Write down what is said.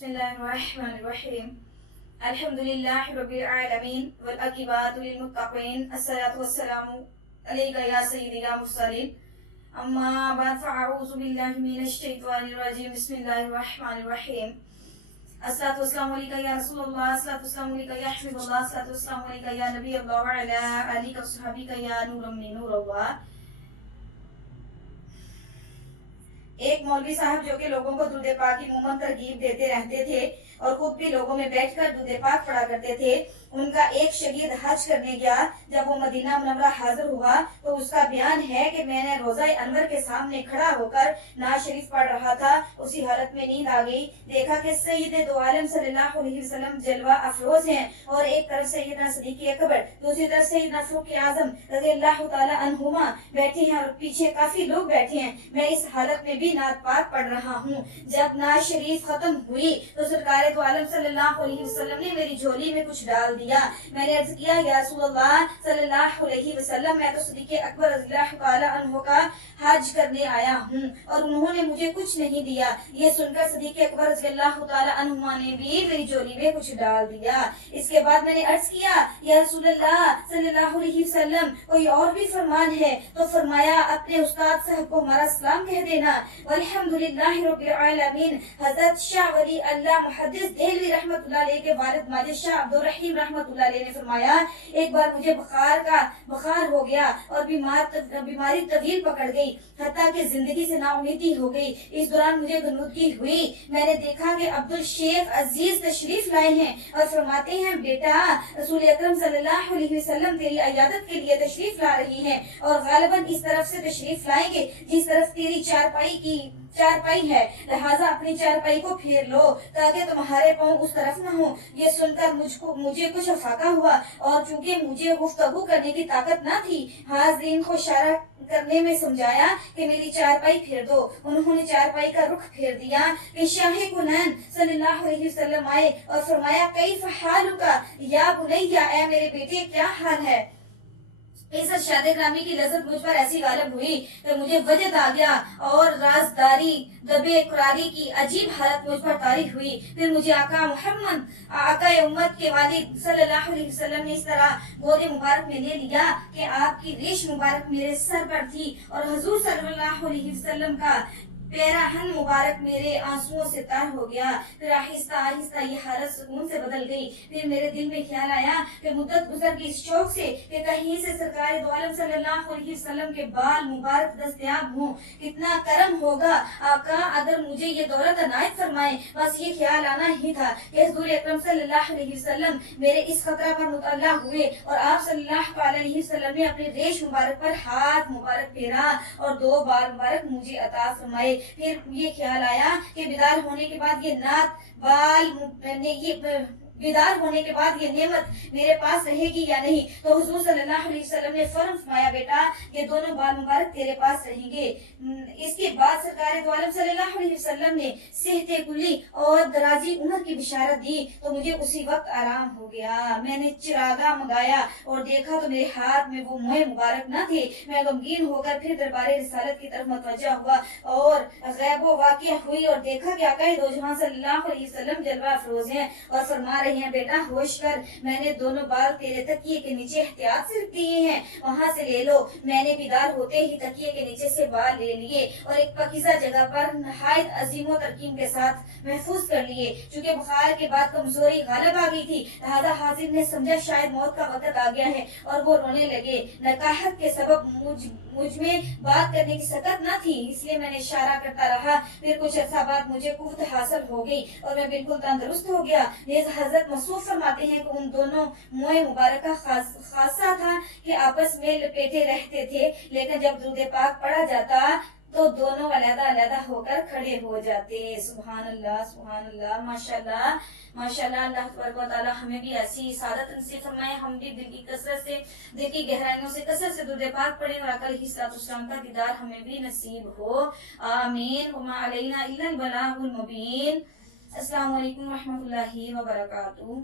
बिस्मिल्लाहिर्रहमानिर्रहीम अल्हम्दुलिल्लाहि रब्बिल आलमीन वल अक़िबातु लिल मुत्तक़ीन अस्सलातु वस्सलामु अलैका या सय्यदी या मुरसलीन अम्मा बाद फ़अऊज़ु बिल्लाहि मिनश शैतानिर रजीम बिस्मिल्लाहिर्रहमानिर्रहीम अस्सलातु वस्सलामु अलैका या रसूलल्लाह अस्सलातु वस्सलामु अलैका या हबीबल्लाह अस्सलातु वस्सलामु अलैका या नबीयल्लाह व अला आलिका व सहाबिका या नूरम मिन नूरिल्लाह। एक मौलवी साहब जो कि लोगों को दुरूद पाक की मुमन तरगीब देते रहते थे और खुद भी लोगों में बैठकर दुरूद पाक पढ़ा करते थे, उनका एक शागिर्द हज करने गया। जब वो मदीना मुनव्वरा हाजिर हुआ तो उसका बयान है कि मैंने रोज़ा अनवर के सामने खड़ा होकर नाज शरीफ पढ़ रहा था। उसी हालत में नींद आ गई। देखा कि सैयद दो आलम सल्लल्लाहु अलैहि वसल्लम जलवा अफरोज हैं और एक तरफ सैयदना सिद्दीक़ अकबर, दूसरी तरफ सैयदना फारूक आज़म रज़ियल्लाहु ताला अन्हुमा बैठे हैं और पीछे काफी लोग बैठे हैं। मैं इस हालत में भी नात पाक पढ़ रहा हूँ। जब नाज शरीफ खत्म हुई तो सरकार दो आलम सल्लल्लाहु अलैहि वसल्लम ने मेरी झोली में कुछ डाल दिया। मैंने अर्ज किया, या रसूलल्लाह सल्लल्लाहु अलैहि वसल्लम, मैं तो सिद्दीक़ अकबर रज़ियल्लाहु ताला अन्हु का हज करने आया हूँ और उन्होंने मुझे कुछ नहीं दिया। ये सुनकर सिद्दीक़ अकबर रज़ियल्लाहु ताला अन्हुमा ने भी मेरी झोली में कुछ डाल दिया। इसके बाद मैंने अर्ज किया, या रसूलल्लाह सल्लल्लाहु अलैहि वसल्लम, कोई और भी फरमान है? तो फरमाया, अपने उस्ताद साहब को हमारा सलाम कह देना। अल्हम्दुलिल्लाहि रब्बिल आलमीन। हज़रत शाह वली अल्लाह मुहद्दिस देहलवी रहमतुल्लाह अलैह के वालिद माजिद शाह अब्दुल रहीम रहमतुल्लाह अलैह ने फरमाया, एक बार मुझे बुखार हो गया और बीमारी तवील पकड़ गई, हत्ता कि जिंदगी से नाउमीदी हो गई। इस दौरान मुझे गनुदगी हुई। मैंने देखा कि अब्दुल शेख अजीज तशरीफ लाए हैं और फरमाते हैं, बेटा रसूल अकरम सल्लल्लाहु अलैहि वसल्लम तेरी इयादत के लिए तशरीफ ला रही हैं और गालिबन इस तरफ से तशरीफ लाएंगे जिस तरफ तेरी चारपाई है, लिहाजा अपनी चारपाई को फेर लो ताकि तुम्हारे पांव उस तरफ न हो। ये सुनकर मुझे कुछ फाका हुआ और चूंकि मुझे गुफ्तगू करने की ताकत न थी, हाज़रीन को इशारा करने में समझाया कि मेरी चारपाई फेर दो। उन्होंने चारपाई का रुख फेर दिया कि शाह कुनैन सल्लल्लाहु अलैहि वसल्लम आए और फरमाया, कैफ हालुका या बुनैया, ऐ मेरे बेटे क्या हाल है? इस शादी ग्रामी की लज़्ज़त मुझ पर ऐसी गालिब हुई कि मुझे वजद आ गया और राजदारी दबे कुरारी की अजीब हालत मुझ पर तारी हुई। फिर मुझे आका मोहम्मद, आका उम्मत के वालिद सल्लल्लाहु अलैहि वसल्लम ने इस तरह गोद मुबारक में ले लिया कि आपकी रेश मुबारक मेरे सर पर थी और हुजूर सल्लल्लाहु अलैहि वसल्लम का पैराहन मुबारक मेरे आंसुओं से तर हो गया। फिर आहिस्ता आहिस्ता ये हालत सुकून से बदल गई। फिर मेरे दिल में ख्याल आया कि मुद्दत गुजर गई इस शौक से कि कहीं से सरकार दो आलम सल्लल्लाहु अलैहि वसल्लम के बाल मुबारक दस्तयाब हों। कितना करम होगा आका अगर मुझे ये दौलत अनायत फरमाए। बस ये ख्याल आना ही था कि हुजूर अकरम सल्लल्लाहु अलैहि वसल्लम मेरे इस खतरा पर मुतल्ला हुए और आप सल्लल्लाहु अलैहि वसल्लम ने अपने रेश मुबारक पर हाथ मुबारक फेरा और दो बाल मुबारक मुझे अता फरमाए। फिर ये ख्याल आया कि बेदार होने के बाद ये नेमत मेरे पास रहेगी या नहीं। तो हुजूर सल्लल्लाहु अलैहि वसल्लम ने फरमाया, बेटा ये दोनों बाल मुबारक तेरे पास रहेंगे। इसके बाद सरकार दो आलम सल्लल्लाहु अलैहि वसल्लम ने सेहते कुल्ली और दराजी उम्र की बिशारत दी तो मुझे उसी वक्त आराम हो गया। मैंने चिरागा मंगाया और देखा तो मेरे हाथ में वो मोह मुबारक न थे। मैं गमगीन होकर फिर दरबारे रिसालत की तरफ मुतवज्जा हुआ और गैबो वाक़िया हुई और देखा कि आका दो जहां सल्लल्लाहु अलैहि वसल्लम जलवा अफरोज हैं और फरमा रहे हैं, बेटा होश कर, मैंने दोनों बाल तेरे तकिए के नीचे एहतियात से रख दिए हैं, वहां से ले लो। मैंने बेदार होते ही तकिए के नीचे से बाल ले लिए और एक पकीज़ा जगह पर नहायत अजीमो तरकीब के साथ महफूज कर लिए। चूंकि बुखार के बाद कमजोरी गालिब आ गई थी, लिहाजा हाजिर ने समझा शायद मौत का वक्त आ गया है और वो रोने लगे। नकाहत के सबब मुझ में बात करने की सकत न थी, इसलिए मैंने इशारा करता रहा। फिर कुछ अर्सा बाद मुझे कुव्वत हासिल हो गई और मैं बिल्कुल तंदुरुस्त हो गया। हजरत मसूद फरमाते हैं कि उन दोनों मोए मुबारक का खासा था कि आपस में लपेटे रहते थे, लेकिन जब दुरूद पाक पढ़ा जाता तो दोनों अलग-अलग होकर खड़े हो जाते। सुभान अल्लाह, माशाल्लाह माशाल्लाह। अल्लाह तबारक व तआला हमें भी ऐसी सादत नसीब फरमाए। हम भी दिल की गहराइयों से कसरत से दुरूद पाक पढ़े और आका अलैहिस्सलाम का दीदार हमें भी नसीब हो। आमीन। वमा अलैना इल्लल बलागुल मुबीन। अस्सलामु अलैकुम व रहमतुल्लाहि व बरकातुहू।